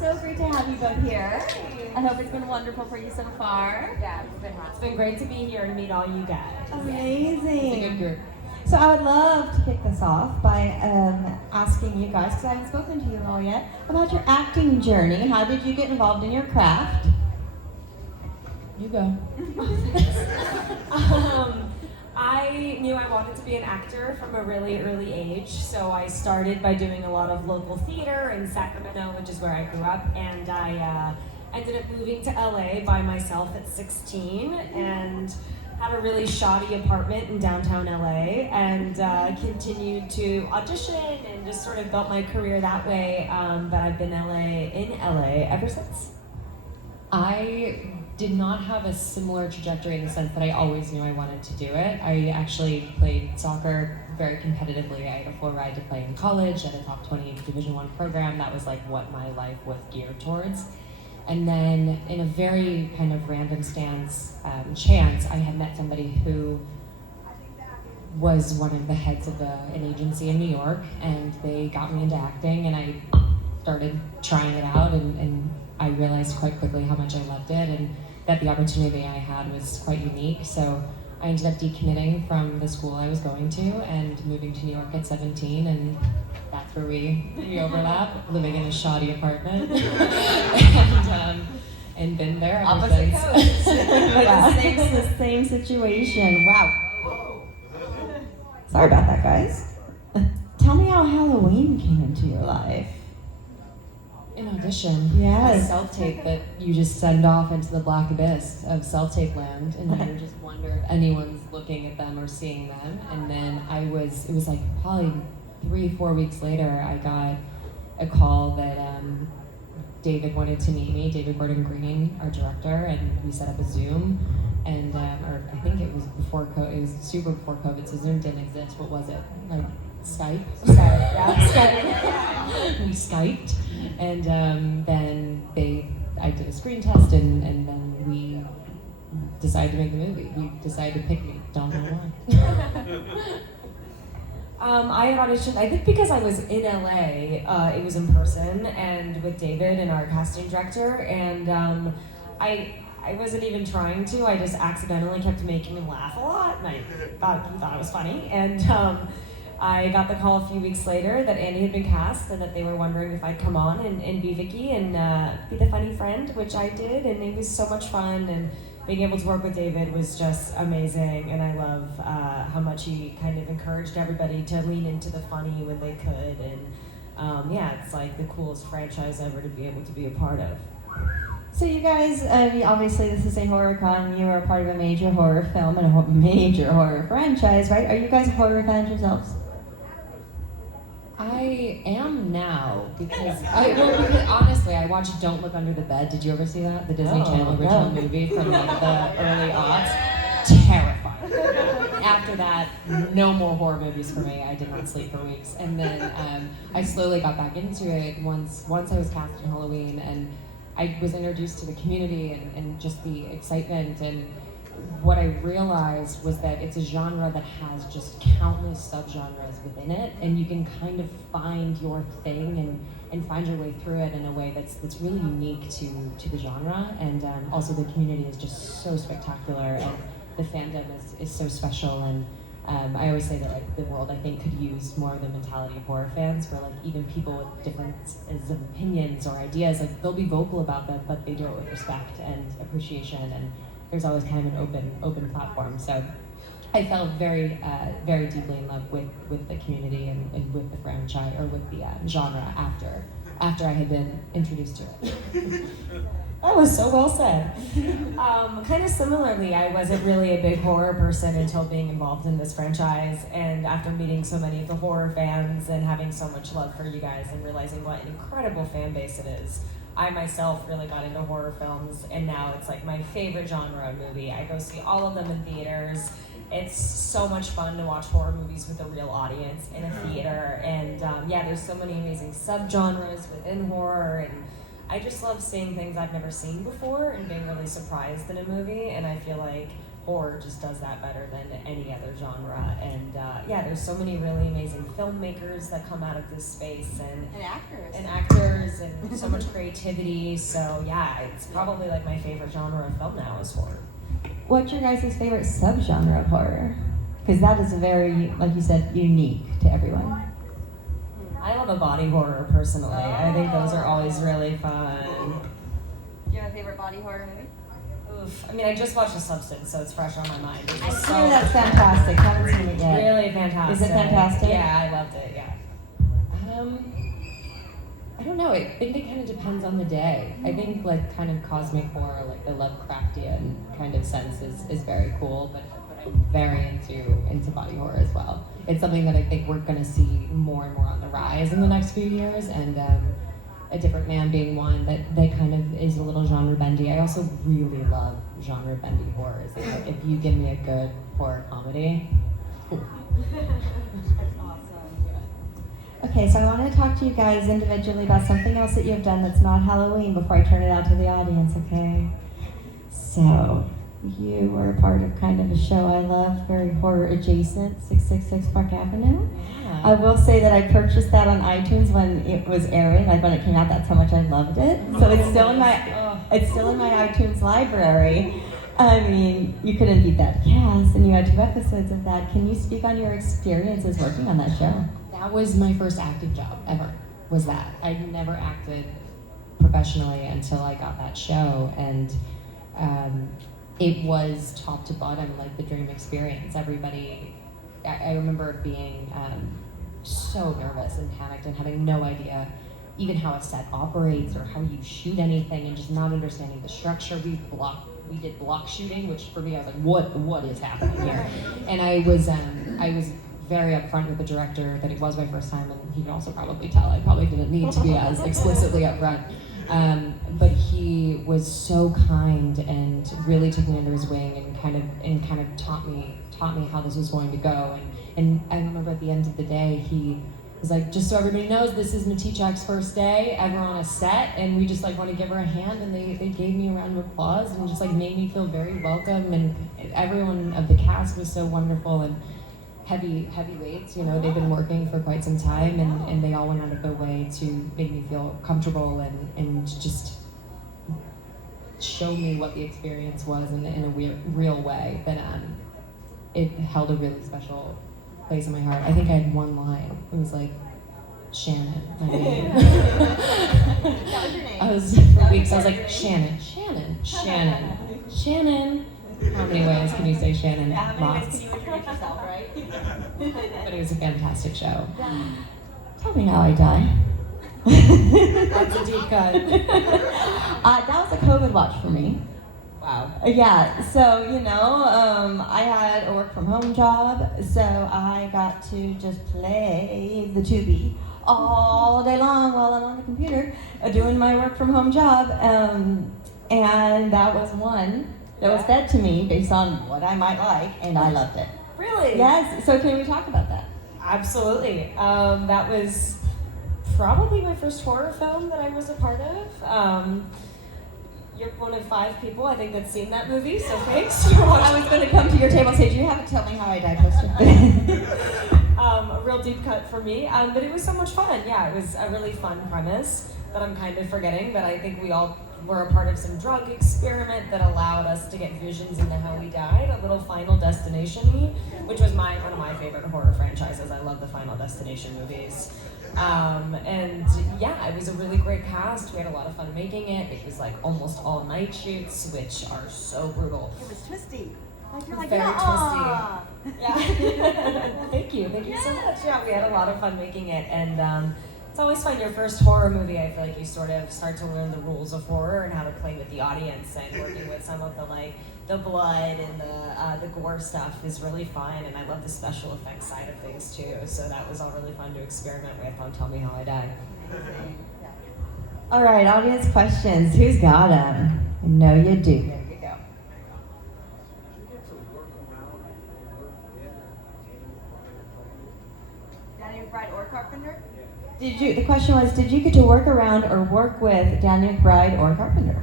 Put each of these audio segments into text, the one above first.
so great to have you both here. I hope it's been wonderful for you so far. Yeah, it's been great to be here and meet all you guys. Amazing. It's a good group. So I would love to kick this off by asking you guys, because I haven't spoken to you all yet, about your acting journey. How did you get involved in your craft? You go. I knew I wanted to be an actor from a really early age, so I started by doing a lot of local theater in Sacramento, which is where I grew up, and I ended up moving to LA by myself at 16 and had a really shoddy apartment in downtown LA and continued to audition and just sort of built my career that way, but I've been in LA ever since. I did not have a similar trajectory in the sense that I always knew I wanted to do it. I actually played soccer very competitively. I had a full ride to play in college at a top 20 Division I program. That was like what my life was geared towards. And then in a very kind of random chance, I had met somebody who was one of the heads of an agency in New York, and they got me into acting, and I started trying it out, and I realized quite quickly how much I loved it, and that the opportunity I had was quite unique. So I ended up decommitting from the school I was going to and moving to New York at 17, and that's where we overlap, living in a shoddy apartment, and been there ever Opposite since. coast. the same situation. Wow. Sorry about that, guys. Tell me how Halloween came into your life. An audition. Yes. A self-tape that you just send off into the black abyss of self-tape land, and you just wonder if anyone's looking at them or seeing them. And then it was like probably 3-4 weeks later, I got a call that David wanted to meet me, David Gordon Green, our director, and we set up a Zoom. And or I think it was before COVID, it was super before COVID, so Zoom didn't exist. What was it? Like Skype? Skype. We Skyped, and then I did a screen test, and then we decided to make the movie. We decided to pick me. Don't know why. I had auditioned, I think because I was in LA, it was in person, and with David and our casting director, and I wasn't even trying to, I just accidentally kept making him laugh a lot, and I thought he thought it was funny, and I got the call a few weeks later that Andi had been cast and that they were wondering if I'd come on and be Vicky and be the funny friend, which I did, and it was so much fun, and being able to work with David was just amazing, and I love how much he kind of encouraged everybody to lean into the funny when they could, and yeah, it's like the coolest franchise ever to be able to be a part of. So you guys, obviously this is a horror con, you are part of a major horror film and a major horror franchise, right? Are you guys horror fans yourselves? I am now because honestly I watched Don't Look Under the Bed. Did you ever see that? The Disney Channel original movie from like the early aughts. Terrifying. After that, no more horror movies for me. I did not sleep for weeks, and then I slowly got back into it once I was cast in Halloween, and I was introduced to the community and just the excitement, and what I realized was that it's a genre that has just countless subgenres within it, and you can kind of find your thing and find your way through it in a way that's really unique to the genre, and also the community is just so spectacular, and the fandom is so special, and I always say that like the world I think could use more of the mentality of horror fans, where like even people with differences of opinions or ideas, like they'll be vocal about them, but they do it with respect and appreciation, and there's always kind of an open platform. So I fell very deeply in love with the community and with the franchise, or with the genre after I had been introduced to it. That was so well said. Kind of similarly, I wasn't really a big horror person until being involved in this franchise, and after meeting so many of the horror fans and having so much love for you guys and realizing what an incredible fan base it is, I myself really got into horror films, and now it's like my favorite genre of movie. I go see all of them in theaters. It's so much fun to watch horror movies with a real audience in a theater, and yeah, there's so many amazing subgenres within horror, and I just love seeing things I've never seen before and being really surprised in a movie, and I feel like horror just does that better than any other genre. And yeah, there's so many really amazing filmmakers that come out of this space, and actors and so much creativity. So yeah, it's probably like my favorite genre of film now is horror. What's your guys' favorite subgenre of horror? Because that is a very, like you said, unique to everyone. I love a body horror personally. I think those are always really fun. Do you have a favorite body horror movie? Oof. I mean, I just watched The Substance, so it's fresh on my mind. It's I just hear that's fantastic. Haven't seen it yet. really fantastic. Is it fantastic? Yeah, I loved it. Yeah. I don't know. I think it kind of depends on the day. I think like kind of cosmic horror, like the Lovecraftian kind of sense is very cool, but I'm very into body horror as well. It's something that I think we're going to see more and more on the rise in the next few years, and A Different Man being one that kind of is a little genre bendy. I also really love genre bendy horrors. Like if you give me a good horror comedy. That's awesome. Okay, so I want to talk to you guys individually about something else that you've done that's not Halloween before I turn it out to the audience, okay? So, you were a part of kind of a show I love, very horror adjacent, 666 Park Avenue. Yeah. I will say that I purchased that on iTunes when it was airing, like when it came out, that's how much I loved it. So it's still in my iTunes library. I mean, you couldn't beat that cast, and you had 2 episodes of that. Can you speak on your experiences working on that show? That was my first acting job ever, was that. I'd never acted professionally until I got that show, and it was top to bottom like the dream experience. Everybody, I remember being so nervous and panicked and having no idea even how a set operates or how you shoot anything, and just not understanding the structure. We did block shooting, which for me I was like, what is happening here? And I was very upfront with the director that it was my first time, and he can also probably tell I probably didn't need to be as explicitly upfront. But he was so kind and really took me under his wing and kind of taught me how this was going to go. And I remember at the end of the day, he was like, just so everybody knows, this is Matichak's first day ever on a set, and we just like want to give her a hand. And they gave me a round of applause and just like made me feel very welcome. And everyone of the cast was so wonderful, and heavyweights, you know, they've been working for quite some time, and they all went out of their way to make me feel comfortable and just show me what the experience was in a real way. That it held a really special place in my heart. I think I had one line. It was like, Shannon, my name. That was your name. I was, for weeks, I was like, Shannon. How many ways can you say Shannon? Yeah, how many ways Lots. can you introduce yourself, right? But it was a fantastic show. Tell me how I die. That's a deep cut. That was a COVID watch for me. Wow. Yeah, so, I had a work from home job, so I got to just play the Tubi all day long while I'm on the computer doing my work from home job. And that was one that was fed to me based on what I might like, and I loved it. Really? Yes, so can we talk about that? Absolutely. That was probably my first horror film that I was a part of. You're one of 5 people, I think, that's seen that movie, so thanks for watching. I was going to come to your table and say, do you have a Tell Me How I Die poster? A real deep cut for me, but it was so much fun. Yeah, it was a really fun premise that I'm kind of forgetting, but I think we all were a part of some drug experiment that allowed us to get visions into how we died, a little Final Destination, which was one of my favorite horror franchises. I love the Final Destination movies. And yeah, it was a really great cast. We had a lot of fun making it. It was like almost all night shoots, which are so brutal. It was twisty. Like you're like, Very yeah. twisty. Yeah. Thank you so much. Yeah, we had a lot of fun making it, and it's always fun. Your first horror movie, I feel like you sort of start to learn the rules of horror and how to play with the audience, and working with some of the blood and the gore stuff is really fun, and I love the special effects side of things too. So that was all really fun to experiment with on Tell Me How I Die. All right, audience questions. Who's got them? I know you do. There you go. Danny McBride or Carpenter? The question was, did you get to work around or work with Danny McBride or Carpenter?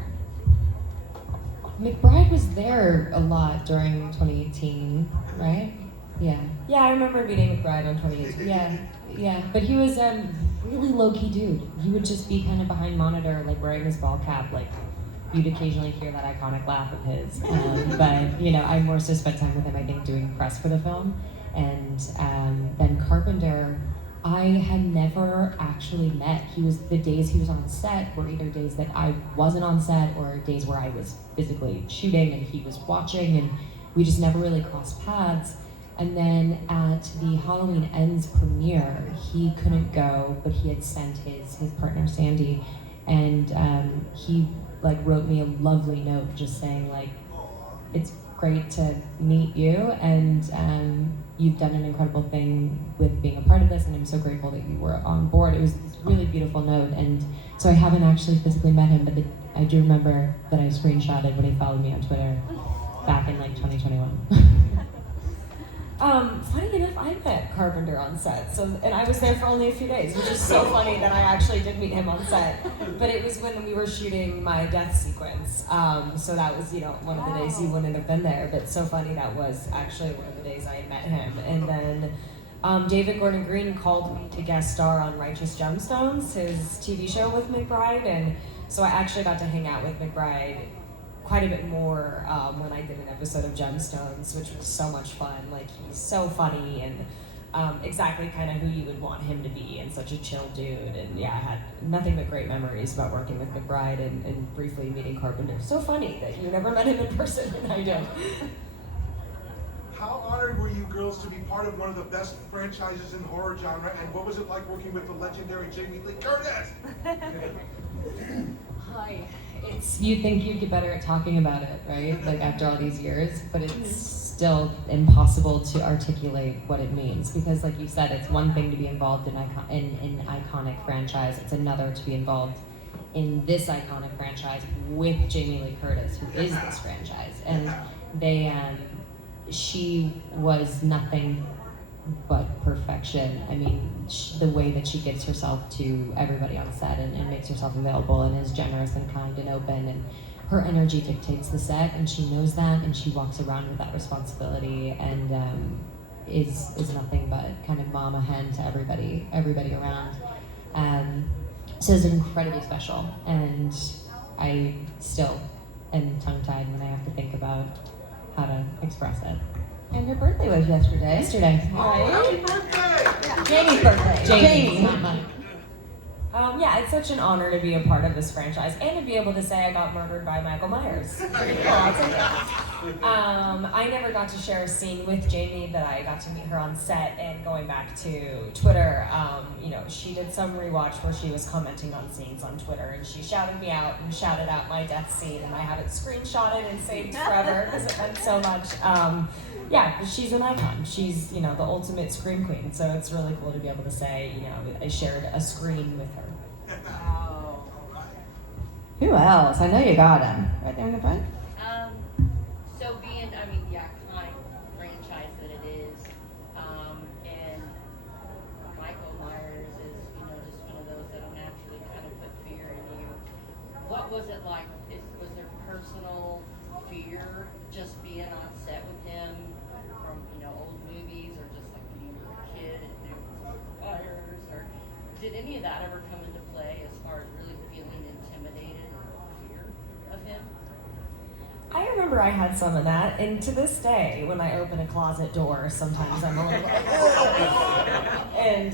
McBride was there a lot during 2018, right? Yeah. Yeah, I remember meeting McBride on 2018. Yeah, but he was really low-key dude. He would just be kind of behind monitor, like wearing his ball cap, like you'd occasionally hear that iconic laugh of his. But, you know, I more so spent time with him, I think, doing press for the film. And then Carpenter, I had never actually met. The days he was on set were either days that I wasn't on set or days where I was physically shooting and he was watching, and we just never really crossed paths. And then at the Halloween Ends premiere, he couldn't go, but he had sent his partner Sandy, and he like wrote me a lovely note just saying like, it's great to meet you, and you've done an incredible thing with being a part of this, and I'm so grateful that you were on board. It was this really beautiful note, and so I haven't actually physically met him, but I do remember that I screenshotted when he followed me on Twitter back in like 2021. Funny enough, I met Carpenter on set, and I was there for only a few days, which is so funny that I actually did meet him on set. But it was when we were shooting my death sequence, so that was, you know, one of the days he wouldn't have been there. But so funny, that was actually one of the days I had met him. And then David Gordon Green called me to guest star on Righteous Gemstones, his TV show with McBride, and so I actually got to hang out with McBride quite a bit more when I did an episode of Gemstones, which was so much fun. Like, he's so funny and exactly kind of who you would want him to be, and such a chill dude. And yeah, I had nothing but great memories about working with McBride and briefly meeting Carpenter. So funny that you never met him in person, and I did. How honored were you girls to be part of one of the best franchises in the horror genre, and what was it like working with the legendary Jamie Lee Curtis? Hi. You think you'd get better at talking about it, right? Like after all these years, but it's still impossible to articulate what it means, because like you said, it's one thing to be involved in iconic franchise. It's another to be involved in this iconic franchise with Jamie Lee Curtis, who is this franchise. And she was nothing but perfection. I mean, the way that she gives herself to everybody on set and makes herself available and is generous and kind and open, and her energy dictates the set, and she knows that, and she walks around with that responsibility, and is nothing but kind of mama hen to everybody around. So it's incredibly special, and I still am tongue-tied when I have to think about how to express it. And your birthday was yesterday. Yesterday. Right? Happy birthday! Jamie's birthday. Jamie. Not mine. Yeah, it's such an honor to be a part of this franchise and to be able to say I got murdered by Michael Myers. I'll take it. I never got to share a scene with Jamie, but I got to meet her on set, and going back to Twitter, you know, she did some rewatch where she was commenting on scenes on Twitter, and she shouted me out and shouted out my death scene, and I have it screenshotted and saved forever because it meant so much. Yeah, but she's an icon. She's, you know, the ultimate scream queen, so it's really cool to be able to say, you know, I shared a screen with her. Wow. Who else? I know you got him. Right there in the front. So being, I mean, the iconic franchise that it is, and Michael Myers is, you know, just one of those that'll naturally kind of put fear in you. What was it like? Was there personal fear just being on set with him from, you know, old movies, or just like when you were a kid and there was fires, or did any of that ever come into play as far as really feeling intimidated or fear of him? I remember I had some of that, and to this day, when I open a closet door, sometimes I'm a little like, and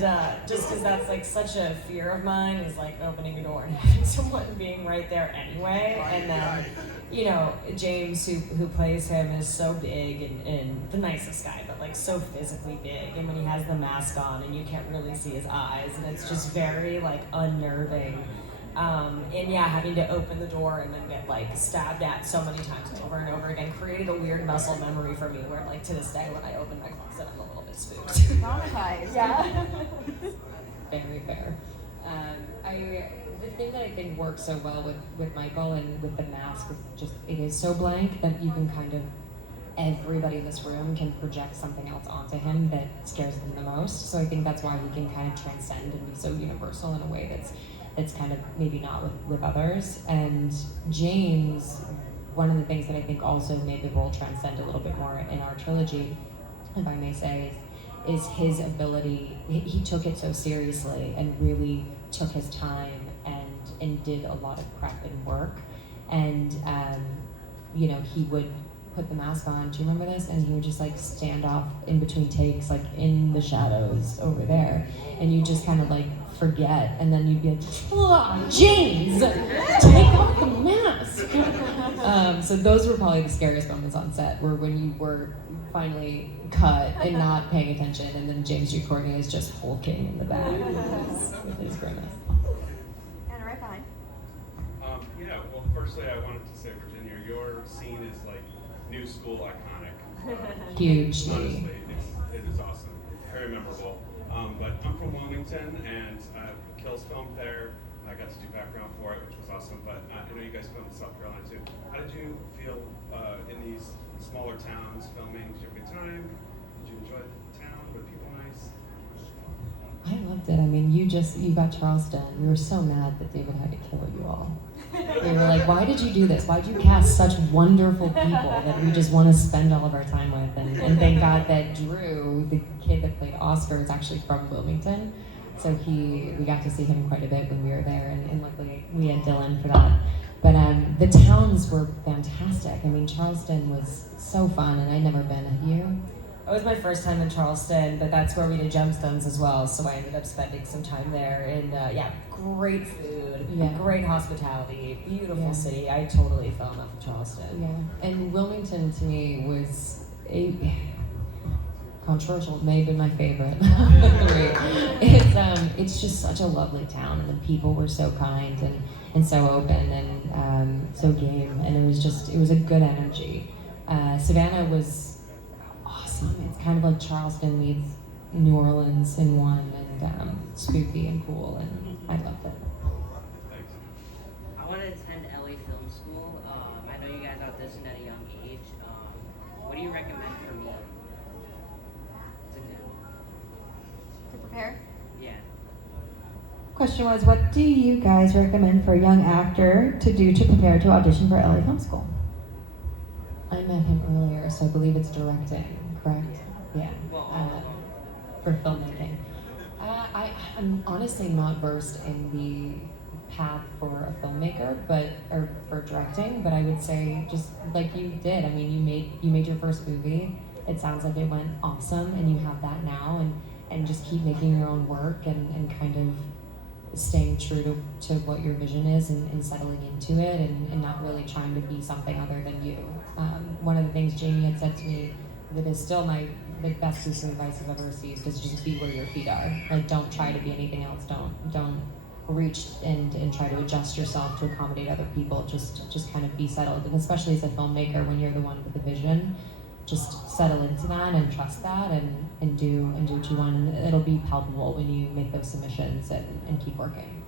just because that's like such a fear of mine, is like opening a door and having someone being right there anyway. And then, you know, James, who plays him, is so big and the nicest guy, but like so physically big, and when he has the mask on and you can't really see his eyes, and it's just very like unnerving. And yeah, having to open the door and then get like stabbed at so many times over and over again created a weird muscle memory for me, where like to this day when I open my closet, I'm a little bit spooked. Traumatized. Yeah. Very fair. The thing that I think works so well with Michael and with the mask is just, it is so blank that you can kind of, everybody in this room can project something else onto him that scares them the most. So I think that's why he can kind of transcend and be so universal in a way that's kind of maybe not with others. And James one of the things that I think also made the role transcend a little bit more in our trilogy, if I may say, is his ability. He took it so seriously and really took his time and did a lot of prep and work. And you know, he would put the mask on. Do you remember this? And he would just like stand off in between takes, like in the shadows over there, and you just kind of like forget, and then you'd be like, "Oh, James, take off the mask." So those were probably the scariest moments on set, were when you were finally cut and not paying attention, and then James G. Courtney is just hulking in the back with his grimace. And right behind. Yeah, well, firstly, I wanted to say, Virginia, your scene is like new school iconic. Hugely. Honestly, it is awesome. Very memorable. But I'm from Wilmington, and Kills filmed there. I got to do background for it, which was awesome. But I know you guys filmed in South Carolina too. How did you feel in these smaller towns filming? Did you have a good time? Did you enjoy the town? Were people nice? I loved it. I mean, you got Charleston. We were so mad that David had to kill you all. We were like, why did you do this? Why did you cast such wonderful people that we just want to spend all of our time with? And thank God that Drew, the kid that played Oscar, is actually from Wilmington. So we got to see him quite a bit when we were there, and luckily we had Dylan for that. But the towns were fantastic. I mean, Charleston was so fun, and I'd never been. Had you? It was my first time in Charleston, but that's where we did Gemstones as well, so I ended up spending some time there. And yeah, great food, great hospitality, beautiful city. I totally fell in love with Charleston. Yeah, and Wilmington to me was controversial, may have been my favorite of the three. It's just such a lovely town, and the people were so kind and so open and so game, and it was a good energy. Savannah was awesome. It's kind of like Charleston meets New Orleans in one, and spooky and cool, and I loved it. Thanks. I want to attend LA Film School. I know you guys auditioned at a young age. What do you recommend for me to do? To prepare? Yeah. Question was, what do you guys recommend for a young actor to do to prepare to audition for LA Film School? I met him earlier, so I believe it's directing, correct? Yeah. For filmmaking. I'm honestly not versed in the path for a filmmaker, or for directing, but I would say just like you did. I mean, you made your first movie. It sounds like it went awesome, and you have that now, and just keep making your own work and kind of staying true to what your vision is and settling into it and not really trying to be something other than you. One of the things Jamie had said to me that is still the best piece of advice I've ever received is just be where your feet are. Like, don't try to be anything else. Don't reach and try to adjust yourself to accommodate other people. Just kind of be settled. And especially as a filmmaker, when you're the one with the vision, just settle into that and trust that and do what you want. And it'll be palpable when you make those submissions and keep working.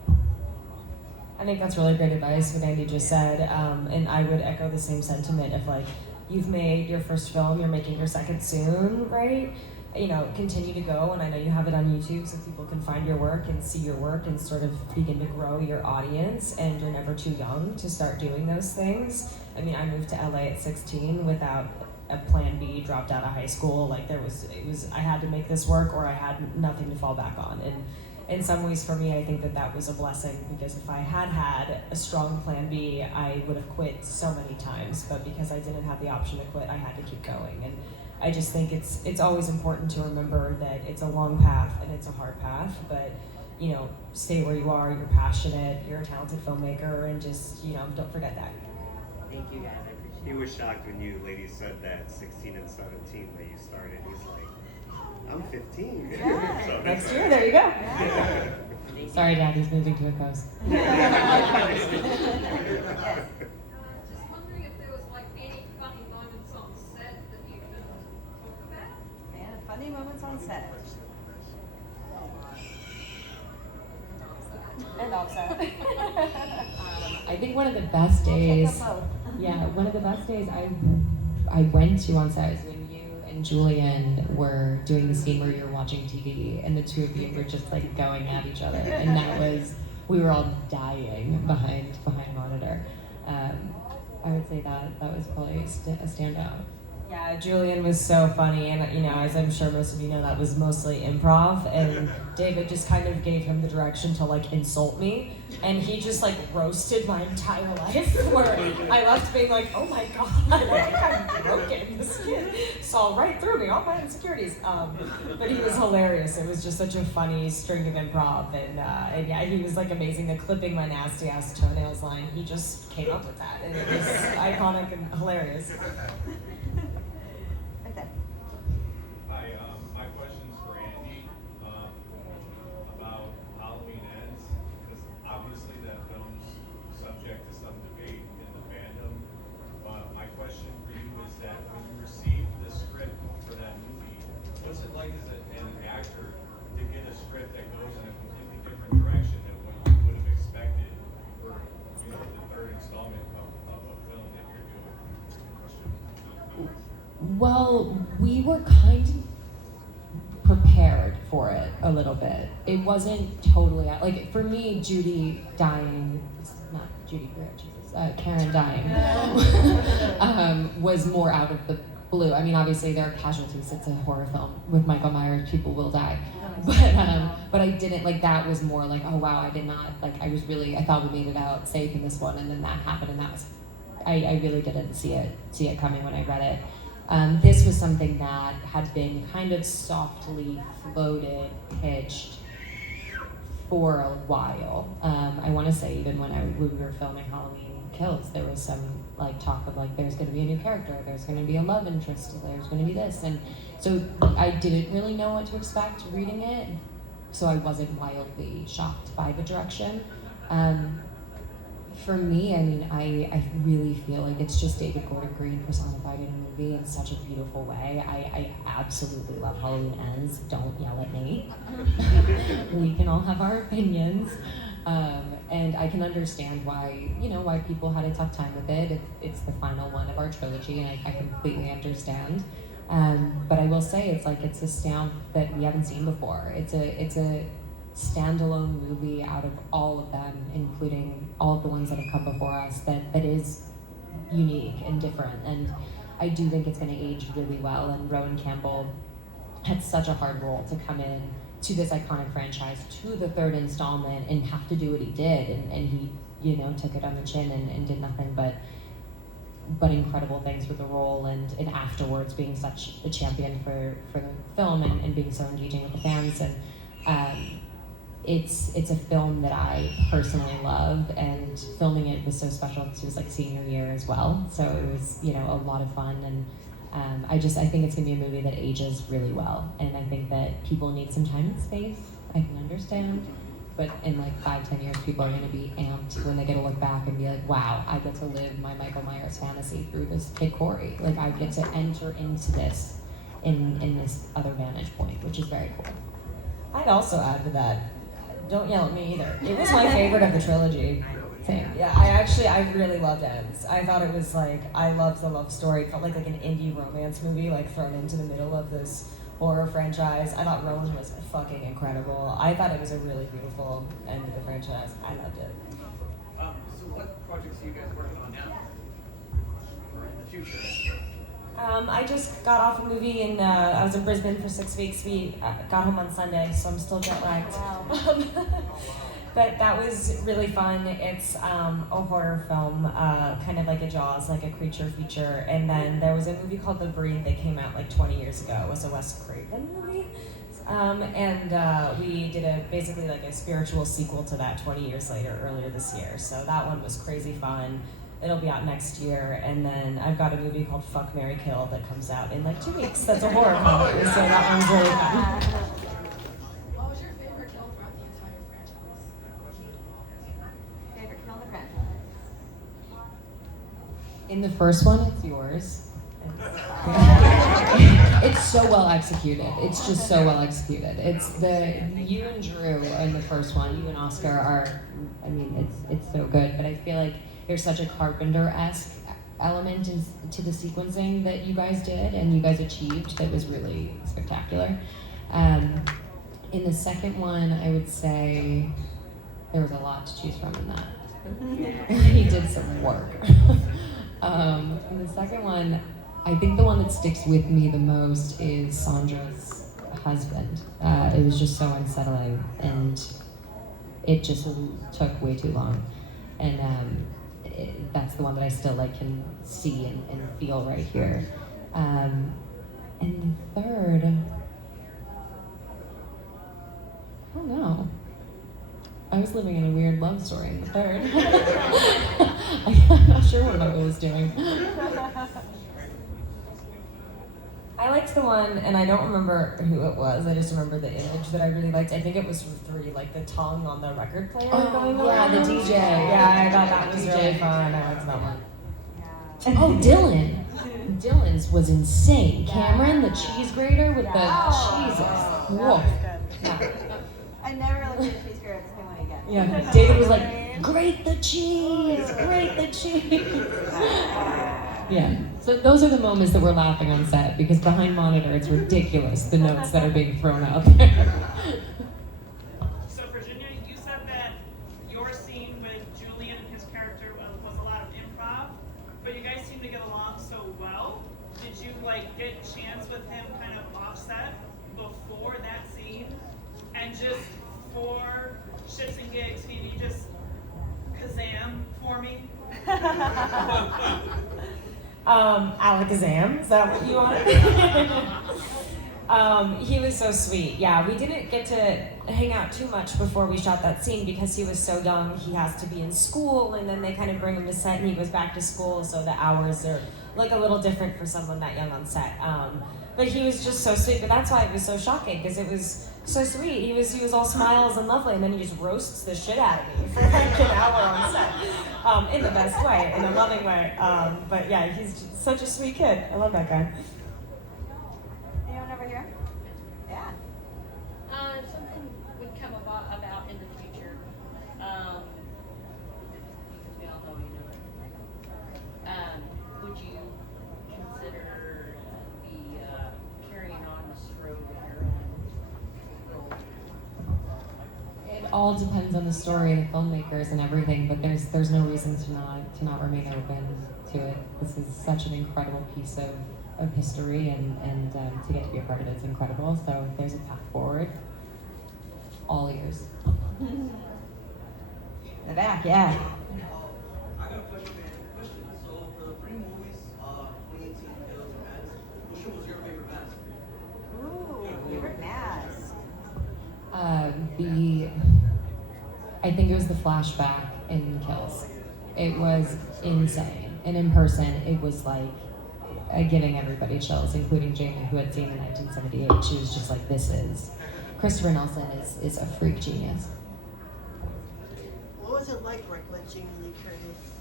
I think that's really great advice, what Andy just said, and I would echo the same sentiment of like, you've made your first film, you're making your second soon, right? You know, continue to go, and I know you have it on YouTube so people can find your work and see your work and sort of begin to grow your audience, and you're never too young to start doing those things. I mean, I moved to LA at 16 without a plan B, dropped out of high school, like I had to make this work or I had nothing to fall back on. And in some ways for me, I think that was a blessing, because if I had a strong plan B, I would have quit so many times, but because I didn't have the option to quit, I had to keep going. And I just think it's always important to remember that it's a long path and it's a hard path, but you know, stay where you are, you're passionate, you're a talented filmmaker, and just, you know, don't forget that. Thank you guys. I appreciate it. He was shocked when you ladies said that 16 and 17 that you started. He's like, I'm 15. Yeah. So Next year, there you go. Yeah. Sorry, Daddy's moving to a coast. Yes. Just wondering if there was like any funny moments on set that you could talk about? And funny moments on set. And offset. I think one of the best days. Both. Yeah, one of the best days I went to on set was when you and Julian were doing the scene where you were watching TV, and the two of you were just like going at each other, and we were all dying behind monitor. I would say that was probably a standout. Yeah, Julian was so funny, and as I'm sure most of you know, that was mostly improv, and David just kind of gave him the direction to like insult me, and he just like roasted my entire life, where I left being like, oh my god, I think I'm broken. This kid saw right through me, all my insecurities. But he was hilarious. It was just such a funny string of improv, and yeah, he was like amazing. The clipping my nasty ass toenails line, he just came up with that, and it was iconic and hilarious. Hi, my question's for Andy about Halloween Ends, because obviously that film's subject to some debate in the fandom. My question for you is that when you received the script for that movie, what's it like as an actor to get a script that goes in a completely different direction than what you would have expected for the third installment of a film that you're doing? Well, we were kind of prepared for it a little bit. It wasn't totally like for me, Judy dying, not Judy Greer, Jesus, Karen dying, was more out of the blue. I mean, obviously there are casualties. It's a horror film with Michael Myers. People will die, but I didn't like that. Was more like, oh wow, I did not like. I thought we made it out safe in this one, and then that happened, and that was, I really didn't see it coming when I read it. This was something that had been kind of softly floated, pitched for a while. I want to say even when we were filming Halloween Kills, there was some like talk of like there's going to be a new character, there's going to be a love interest, there's going to be this, and so I didn't really know what to expect reading it. So I wasn't wildly shocked by the direction. For me, I mean, I really feel like it's just David Gordon Green personified in a movie in such a beautiful way. I absolutely love Halloween Ends. Don't yell at me. We can all have our opinions. And I can understand why people had a tough time with it. It's the final one of our trilogy, and I completely understand. But I will say it's a stamp that we haven't seen before. It's a standalone movie out of all of them, including all of the ones that have come before us, that is unique and different. And I do think it's going to age really well. And Rowan Campbell had such a hard role to come in to this iconic franchise, to the third installment, and have to do what he did. And he, took it on the chin and did nothing but incredible things with the role, and afterwards being such a champion for the film and being so engaging with the fans. And it's a film that I personally love, and filming it was so special because it was like senior year as well. So it was, a lot of fun, and I think it's gonna be a movie that ages really well. And I think that people need some time and space. I can understand, but in like 5-10 years, people are gonna be amped when they get to look back and be like, wow, I get to live my Michael Myers fantasy through this kid Corey. Like I get to enter into this in this other vantage point, which is very cool. I'd also add to that, don't yell at me either. It was my favorite of the trilogy. Same. Yeah, I really loved Ends. I thought it was like, I loved the love story. It felt like an indie romance movie, like thrown into the middle of this horror franchise. I thought Rowan was fucking incredible. I thought it was a really beautiful end of the franchise. I loved it. So what projects are you guys working on now? Or in the future? I just got off a movie and I was in Brisbane for 6 weeks. We got home on Sunday, so I'm still jet lagged. Wow. But that was really fun. It's a horror film, kind of like a Jaws, like a creature feature. And then there was a movie called The Breed that came out like 20 years ago. It was a Wes Craven movie. And we did basically like a spiritual sequel to that 20 years later, earlier this year. So that one was crazy fun. It'll be out next year. And then I've got a movie called Fuck, Marry, Kill that comes out in like 2 weeks. That's a horror comedy, so that one's really fun. What was your favorite kill throughout the entire franchise? Favorite kill in the franchise? In the first one, it's yours. It's so well executed. It's just so well executed. It's you and Drew in the first one, you and Oscar are, I mean, it's so good. But I feel like there's such a Carpenter-esque element to the sequencing that you guys did and you guys achieved that was really spectacular. In the second one, I would say there was a lot to choose from in that. He did some work. And the second one, I think the one that sticks with me the most is Sandra's husband. It was just so unsettling, and it just took way too long. And that's the one that I still like can see and feel right here. And the third, I don't know. I was living in a weird love story in the third. I'm not sure what I was doing. I liked the one, and I don't remember who it was. I just remember the image that I really liked. I think it was from 3, like the tongue on the record player going yeah, around. the DJ. Yeah, I thought that was DJ. really fun. I liked that one. Oh, Dylan. Dylan's was insane. Cameron, the cheese grater with the Jesus. Whoa. Yeah. I never looked at a cheese grater the same way again. Yeah. David was like, grate the cheese, grate the cheese. Yeah. So those are the moments that we're laughing on set, because behind monitor it's ridiculous, the notes that are being thrown out there. So Virginia, you said that your scene with Julian and his character was a lot of improv, but you guys seem to get along so well. Did you like get a chance with him kind of offset before that scene? And just for shits and gigs, can you just Kazam for me? Alakazam, is that what you wanted? He was so sweet. Yeah, we didn't get to hang out too much before we shot that scene because he was so young. He has to be in school, and then they kind of bring him to set, and he goes back to school, so the hours are like a little different for someone that young on set. But he was just so sweet. But that's why it was so shocking, because it was so sweet. He was all smiles and lovely, and then he just roasts the shit out of me for like an hour on set, in the best way, in a loving way. But yeah, he's just such a sweet kid. I love that guy. Anyone over here? Yeah. Something would come about in the future. Because we all know you know it. Would you consider carrying on this road with your own role? It all depends on the story, the filmmakers, and everything. But there's no reason to not remain open to it. This is such an incredible piece of history, and to get to be a part of it's incredible. So if there's a path forward, all ears. In the back, yeah. I got a question. So for the 3 movies, 2018, Heroes and Mads, which one was your favorite mask? Ooh, favorite mask. I think it was the flashback in Kills. It was insane. And in person, it was like giving everybody chills, including Jamie, who had seen in 1978. She was just like, this is... Christopher Nelson is a freak genius. What was it like working with Jamie Lee Curtis?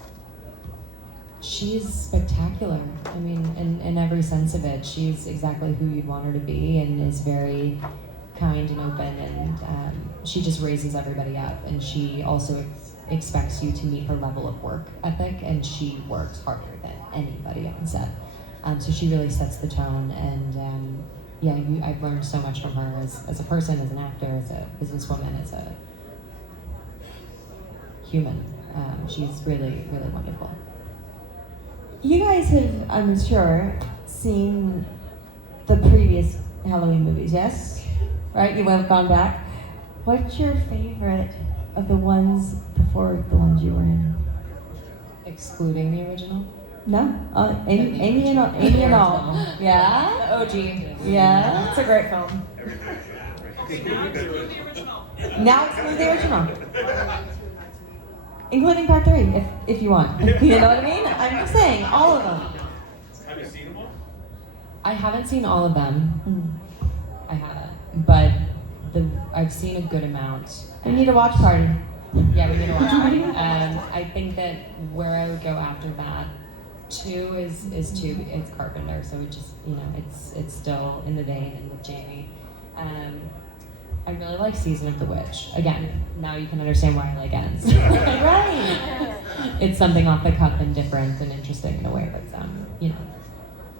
She's spectacular. I mean, in every sense of it. She's exactly who you'd want her to be, and is very kind and open, and she just raises everybody up. And she also expects you to meet her level of work ethic, and she works harder than anybody on set. So she really sets the tone, and I've learned so much from her as a person, as an actor, as a businesswoman, as a human. She's really, really wonderful. You guys have, I'm sure, seen the previous Halloween movies, yes? Right? You have gone back. What's your favorite of the ones before the ones you were in? Excluding the original? No? Any and all. Yeah? The OG. Yeah? It's a great film. Okay, now exclude the original. Now exclude the original. Including part 3, if you want. You know what I mean? I'm just saying, all of them. Have you seen them all? I haven't seen all of them. I haven't. But I've seen a good amount. We need a watch party. Yeah, we need a watch party. I think that where I would go after that, 2 is 2. It's Carpenter, so it just, it's still in the vein and with Jamie. I really like Season of the Witch. Again, now you can understand why I like ends. Right. It's something off the cuff and different and interesting in a way that's,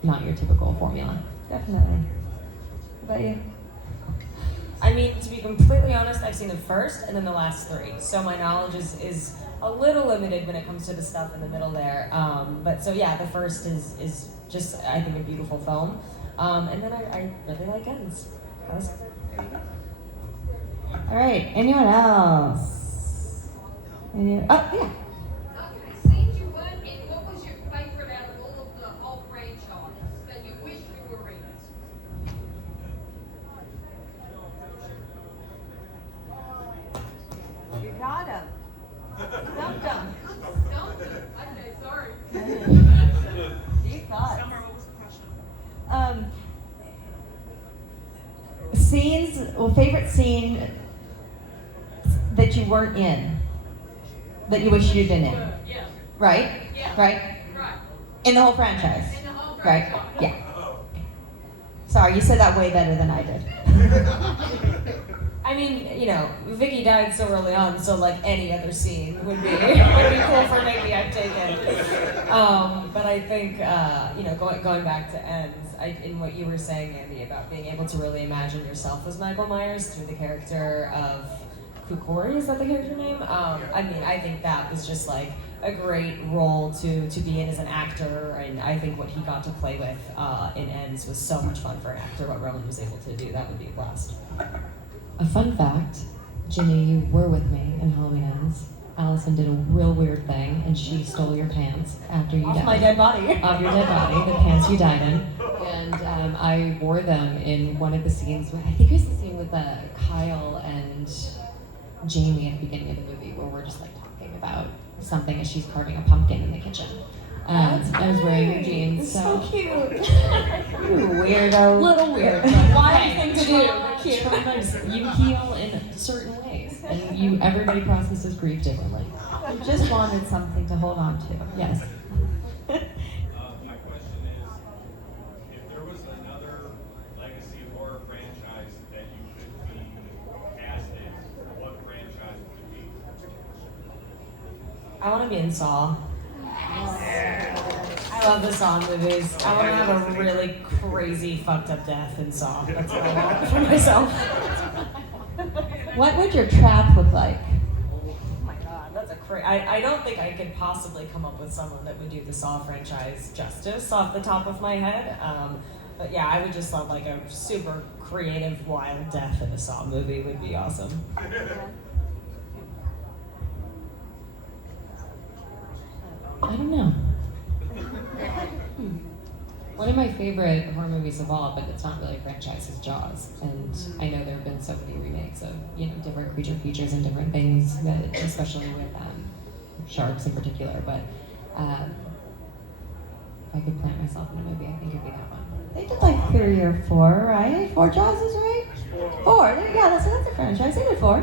not your typical formula. Definitely. What about you? I mean, to be completely honest, I've seen the first and then the last 3. So my knowledge is a little limited when it comes to the stuff in the middle there. But so yeah, the first is just, I think, a beautiful film. And then I really like Ends. All right, anyone else? Oh, yeah. Okay, since you went in, what was your favorite out of all of the whole franchise that you wish you were in? You got him. Stumped him. Stumped it. Okay, sorry. Deep thoughts. Summer, what was the question? Favorite scene that you weren't in, that you wish you'd been in, Yeah. right? Yeah. Right? Right. In the whole franchise, In the whole right? franchise. Yeah. Sorry, you said that way better than I did. I mean, you know, Vicky died so early on, so like any other scene would be cool for maybe I'd take it. But I think you know, going back to Ends, in what you were saying, Andy, about being able to really imagine yourself as Michael Myers through the character of Kukori, is that the character name? I mean, I think that was just like a great role to be in as an actor, and I think what he got to play with in Ends was so much fun for an actor. What Rowan was able to do, that would be a blast. A fun fact, Ginny, you were with me in Halloween Ends. Allison did a real weird thing, and she stole your pants after you Off died. my dead body. Off your dead body, the pants you died in. And I wore them in one of the scenes, I think it was the scene with Kyle and Jamie at the beginning of the movie, where we're just like talking about something as she's carving a pumpkin in the kitchen. I was wearing your jeans. So cute. You weirdo. Little weird. Wild thing to do, but cute. You heal in certain ways, and everybody processes grief differently. You just wanted something to hold on to. Yes. My question is, if there was another legacy horror franchise that you could be cast in, what franchise would it be? I want to be in Saw. I love the Saw movies. I want to have a really crazy, fucked up death in Saw. That's what I want for myself. What would your trap look like? Oh my god, that's a I don't think I could possibly come up with someone that would do the Saw franchise justice off the top of my head. But yeah, I would just love like a super creative, wild death in a Saw movie would be awesome. I don't know. One of my favorite horror movies of all, but it's not really a franchise, is Jaws. And I know there have been so many remakes of, you know, different creature features and different things, that, especially with sharks in particular. But if I could plant myself in a movie, I think it'd be that one. They did like 3 or 4, right? 4 Jawses, right? 4. Yeah, that's a franchise. They did 4.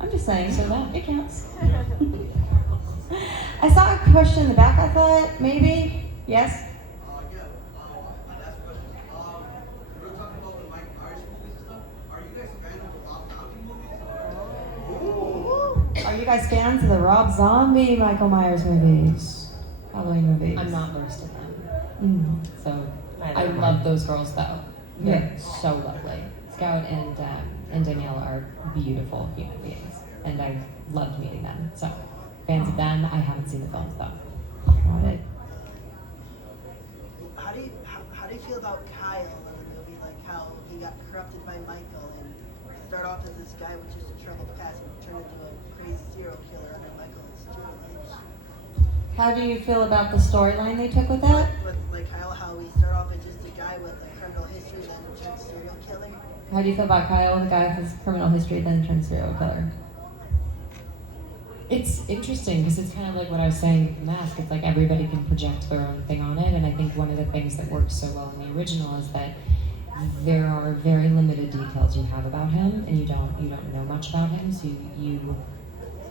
I'm just saying. So that. It counts. I saw a question in the back, I thought, maybe? Yes? My last question. We were talking about the Mike Myers movies and stuff. Are you guys fans of the Rob Zombie movies? Are you guys fans of the Rob Zombie Michael Myers movies? Halloween movies? I'm not versed in them. So Neither I am love those girls though. They're Yeah. so lovely. Scout and Danielle are beautiful human beings, and I loved meeting them. So fans of them. I haven't seen the films though. Got it. How do you feel about Kyle in the movie? Like how he got corrupted by Michael and start off as this guy with just a troubled past and turn into a crazy serial killer under Michael and Stuart Lynch. How do you feel about the storyline they took with that? With like Kyle, how he started off as just a guy with a criminal history, then turned serial killer. How do you feel about Kyle, the guy with his criminal history, then turned serial killer? It's interesting because it's kind of like what I was saying with the mask. It's like everybody can project their own thing on it, and I think one of the things that works so well in the original is that there are very limited details you have about him, and you don't know much about him. So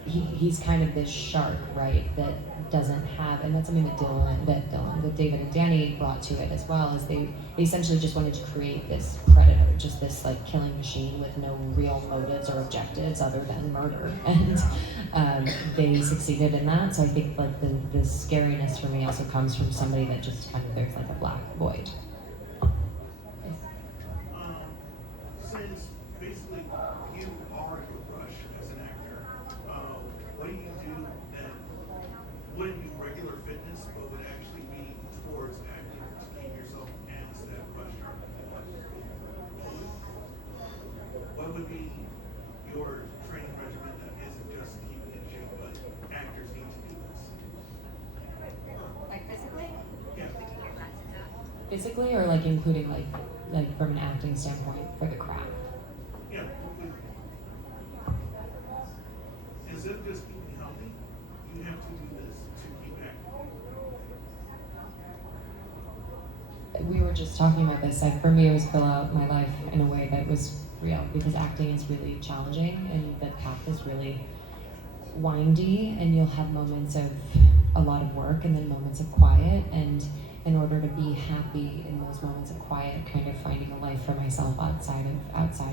he's kind of this shark, right? That doesn't have, and that's something that David and Danny brought to it as well. Is they essentially just wanted to create this predator, just this like killing machine with no real motives or objectives other than murder, and they succeeded in that. So I think like the scariness for me also comes from somebody that just kind of there's like a black void. Since basically your training regimen that isn't just keeping in shape, but actors need to do this? Like physically? Yeah. Physically, or like including like from an acting standpoint for the craft? Yeah. Instead of just keeping healthy, you have to do this to keep active. We were just talking about this. Like, for me, it was fill out my life in a way that was real, because acting is really challenging and the path is really windy, and you'll have moments of a lot of work and then moments of quiet. And in order to be happy in those moments of quiet, kind of finding a life for myself outside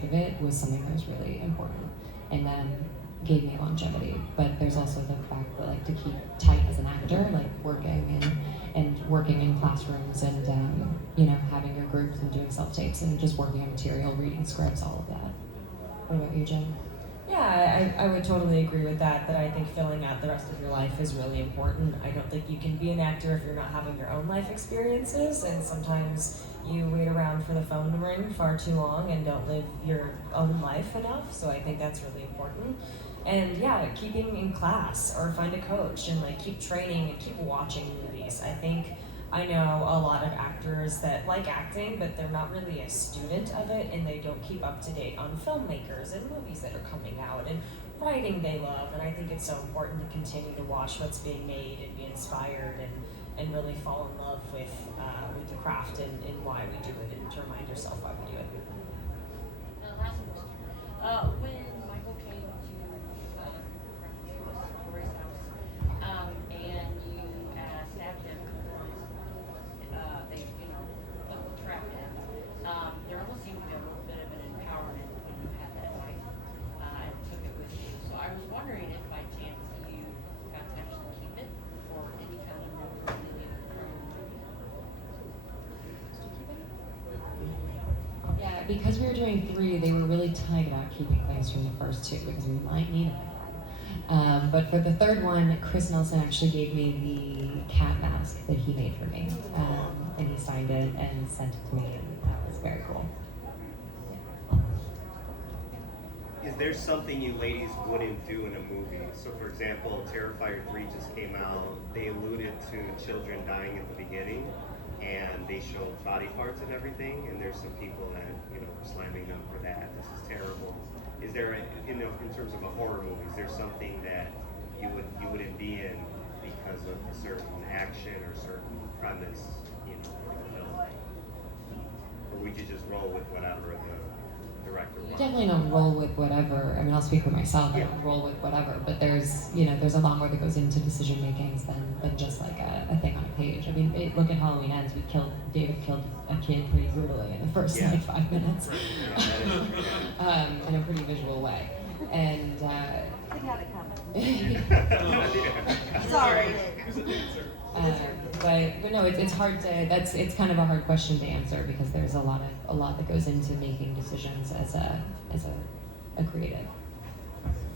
of it was something that was really important, and gave me longevity. But there's also the fact that, like, to keep tight as an actor, like working and working in classrooms and having your groups and doing self-tapes and just working on material, reading scripts, all of that. What about you, Jen? Yeah, I would totally agree with that I think filling out the rest of your life is really important. I don't think you can be an actor if you're not having your own life experiences, and sometimes you wait around for the phone to ring far too long and don't live your own life enough, so I think that's really important. And yeah, keeping in class or find a coach and like keep training and keep watching movies. I know a lot of actors that like acting, but they're not really a student of it, and they don't keep up to date on filmmakers and movies that are coming out and writing they love. And I think it's so important to continue to watch what's being made and be inspired and really fall in love with the craft and why we do it, and to remind yourself why we do it. Last question. When Michael came to Corey's house, and you stabbed him, they, trapped him. There almost seemed to be a little bit of an empowerment when you had that knife and took it with you. So I was wondering if by chance you got to actually keep it, or any kind of memorabilia from. Yeah, because we were doing 3, they were really tight about keeping things from the first 2 because we might need them. But for the 3rd one, Chris Nelson actually gave me the cat mask that he made for me. And he signed it and sent it to me, and that was very cool. Is there something you ladies wouldn't do in a movie? So for example, Terrifier 3 just came out. They alluded to children dying at the beginning, and they showed body parts and everything, and there's some people that, are slamming them for that. This is terrible. Is there, in terms of a horror movie, is there something that you wouldn't be in because of a certain action or certain premise, for the film? Or would you just roll with whatever the director wants? Definitely don't roll with whatever. I mean, I'll speak for myself. I don't roll with whatever, but there's a lot more that goes into decision makings than just like a thing on a page. I mean, look at Halloween Ends. David killed a kid pretty brutally in the first 5 minutes, in a pretty visual way, and. We got it coming. Sorry. But no, it's hard to. It's kind of a hard question to answer because there's a lot that goes into making decisions as a creative.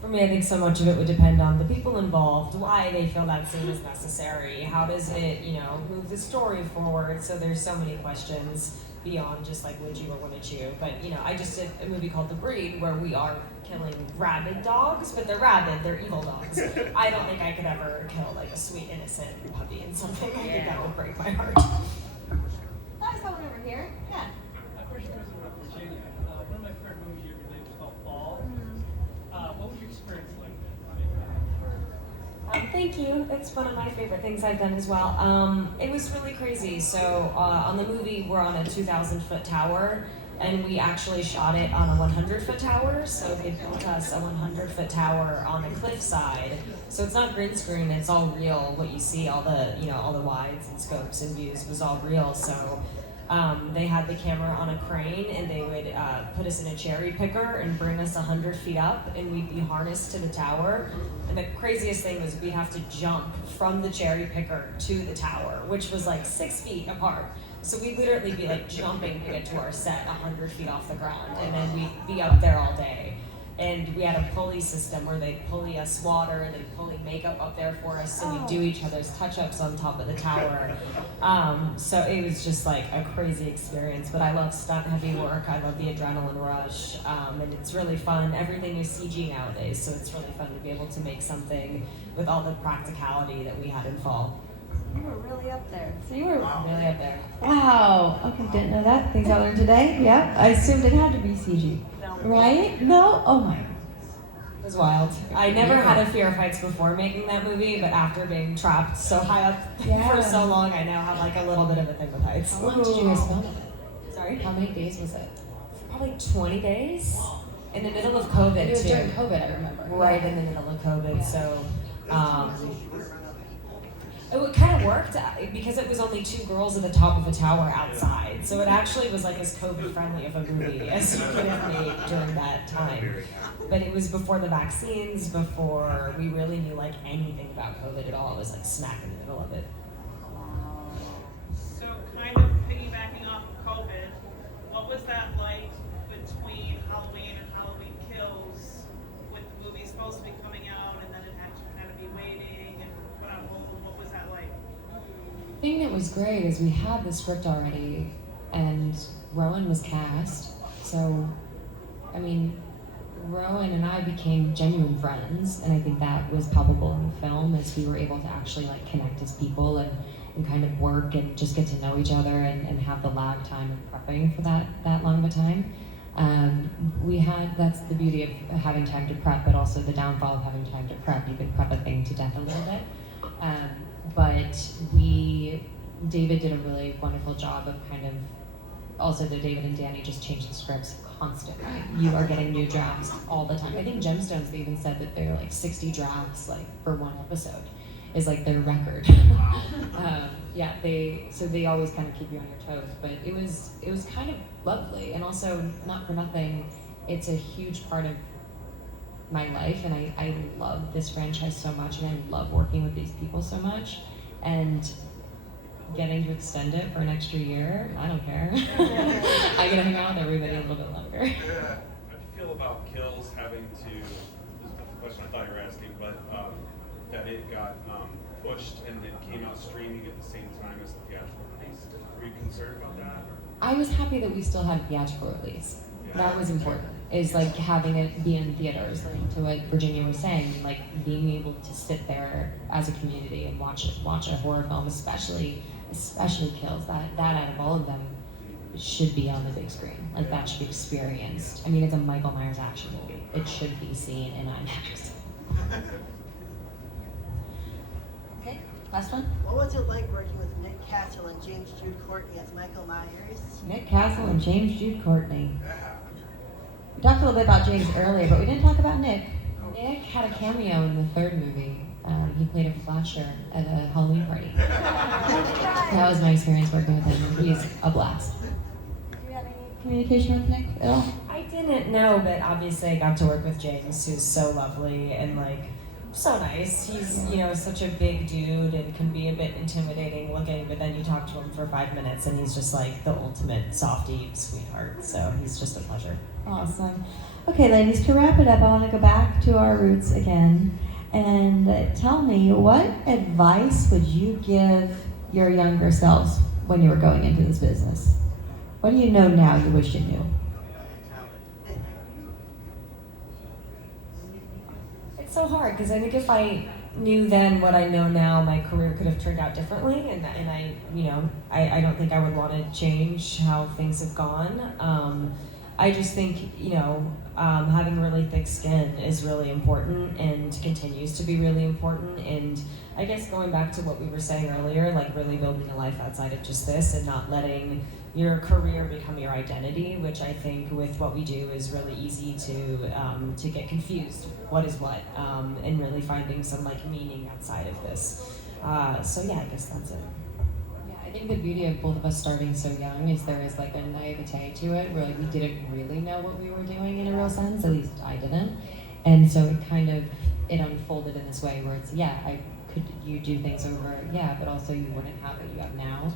For me, I think so much of it would depend on the people involved, why they feel that scene is necessary, how does it, move the story forward. So there's so many questions beyond just like would you or wouldn't you. But I just did a movie called The Breed where we are killing rabid dogs, but they're rabid, they're evil dogs. I don't think I could ever kill like a sweet innocent puppy in something. I think that would break my heart. I saw one over here. Yeah. A question comes about Virginia. One of my favorite movies you ever did was called Fall. What was your experience like? Thank you. It's one of my favorite things I've done as well. It was really crazy. So on the movie, we're on a 2,000-foot tower, and we actually shot it on a 100-foot tower. So they built us a 100-foot tower on a cliffside. So it's not green screen; it's all real. What you see, all the wides and scopes and views was all real. So. They had the camera on a crane, and they would put us in a cherry picker and bring us 100 feet up, and we'd be harnessed to the tower. And the craziest thing was we'd have to jump from the cherry picker to the tower, which was like 6 feet apart. So we'd literally be like jumping to get to our set 100 feet off the ground, and then we'd be up there all day. And we had a pulley system where they'd pulley us water and they'd pulley makeup up there for us, so we'd do each other's touch-ups on top of the tower. So it was just like a crazy experience. But I love stunt heavy work. I love the adrenaline rush, and it's really fun. Everything is CG nowadays, so it's really fun to be able to make something with all the practicality that we had in fall. You were really up there. So you were really up there. Wow. Okay, didn't know that. Things I learned today. Yeah, I assumed it had to be CG. Right? No? Oh my. It was wild. I never had a fear of heights before making that movie, but after being trapped so high up for so long, I now have like a little bit of a thing with heights. How long did you guys film it? Sorry? How many days was it? Probably 20 days. In the middle of COVID, It was too. during COVID, I remember. Right in the middle of COVID, so it kind of worked because it was only 2 girls at the top of a tower outside. So it actually was like as COVID friendly of a movie as you could have made during that time. But it was before the vaccines, before we really knew like anything about COVID at all. It was like smack in the middle of it. So kind of piggybacking off of COVID, what was that like between Halloween and Halloween Kills, with the movie supposed to be coming out and then it had to kind of be waiting and put on hold? What was that like? The thing that was great is we had the script already, and Rowan was cast. So, I mean, Rowan and I became genuine friends, and I think that was palpable in the film as we were able to actually like connect as people and kind of work and just get to know each other and have the lag time of prepping for that long of a time. That's the beauty of having time to prep, but also the downfall of having time to prep. You can prep a thing to death a little bit. But David did a really wonderful job of kind of, also that David and Danny just changed the scripts constantly. You are getting new drafts all the time. I think Gemstones, they even said that they're like 60 drafts like for one episode is like their record. They always kind of keep you on your toes, but it was kind of lovely, and also not for nothing, it's a huge part of my life, and I love this franchise so much, and I love working with these people so much, and getting to extend it for an extra year, I don't care. I get to hang out with everybody a little bit longer. How do you feel about Kills having to, this is the question I thought you were asking, but that it got pushed and it came out streaming at the same time as the theatrical release? Were you concerned about that? I was happy that we still had a theatrical release. That was important. Is like having it be in theaters, like to what Virginia was saying, like being able to sit there as a community and watch a horror film, especially Kills. That out of all of them should be on the big screen. Like that should be experienced. I mean, it's a Michael Myers action movie. It should be seen in IMAX. Okay, last one. What was it like working with Nick Castle and James Jude Courtney as Michael Myers? Nick Castle and James Jude Courtney. We talked a little bit about James earlier, but we didn't talk about Nick. Nick had a cameo in the 3rd movie. He played a flasher at a Halloween party. That was my experience working with him. He's a blast. Do you have any communication with Nick at all? I didn't know, but obviously I got to work with James, who's so lovely and like so nice. He's, such a big dude and can be a bit intimidating looking, but then you talk to him for 5 minutes and he's just like the ultimate softie sweetheart. So he's just a pleasure. Awesome. Okay, ladies, to wrap it up, I want to go back to our roots again and tell me, what advice would you give your younger selves when you were going into this business? What do you know now you wish you knew? It's so hard because I think if I knew then what I know now, my career could have turned out differently, and I don't think I would want to change how things have gone. I just think, having really thick skin is really important and continues to be really important. And I guess going back to what we were saying earlier, like really building a life outside of just this and not letting your career become your identity, which I think with what we do is really easy to get confused. What is what? And really finding some like meaning outside of this. So yeah, I guess that's it. I think the beauty of both of us starting so young is there is like a naivete to it where like we didn't really know what we were doing in a real sense, at least I didn't. And so it unfolded in this way where it's, you do things over, but also you wouldn't have what you have now.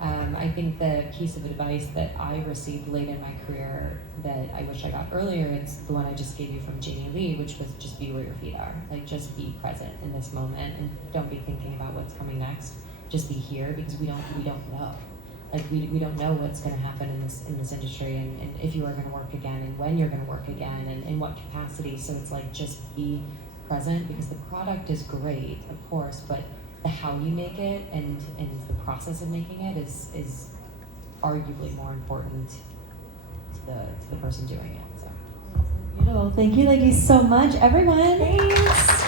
I think the piece of advice that I received late in my career that I wish I got earlier, it's the one I just gave you from Jamie Lee, which was just be where your feet are. Like, just be present in this moment and don't be thinking about what's coming next. Just be here, because we don't know. Like, we don't know what's going to happen in this industry, and if you are going to work again, and when you're going to work again, and in what capacity. So it's like, just be present, because the product is great, of course, but the how you make it and the process of making it is arguably more important to the person doing it. So Beautiful. Thank you ladies so much, everyone. Thanks.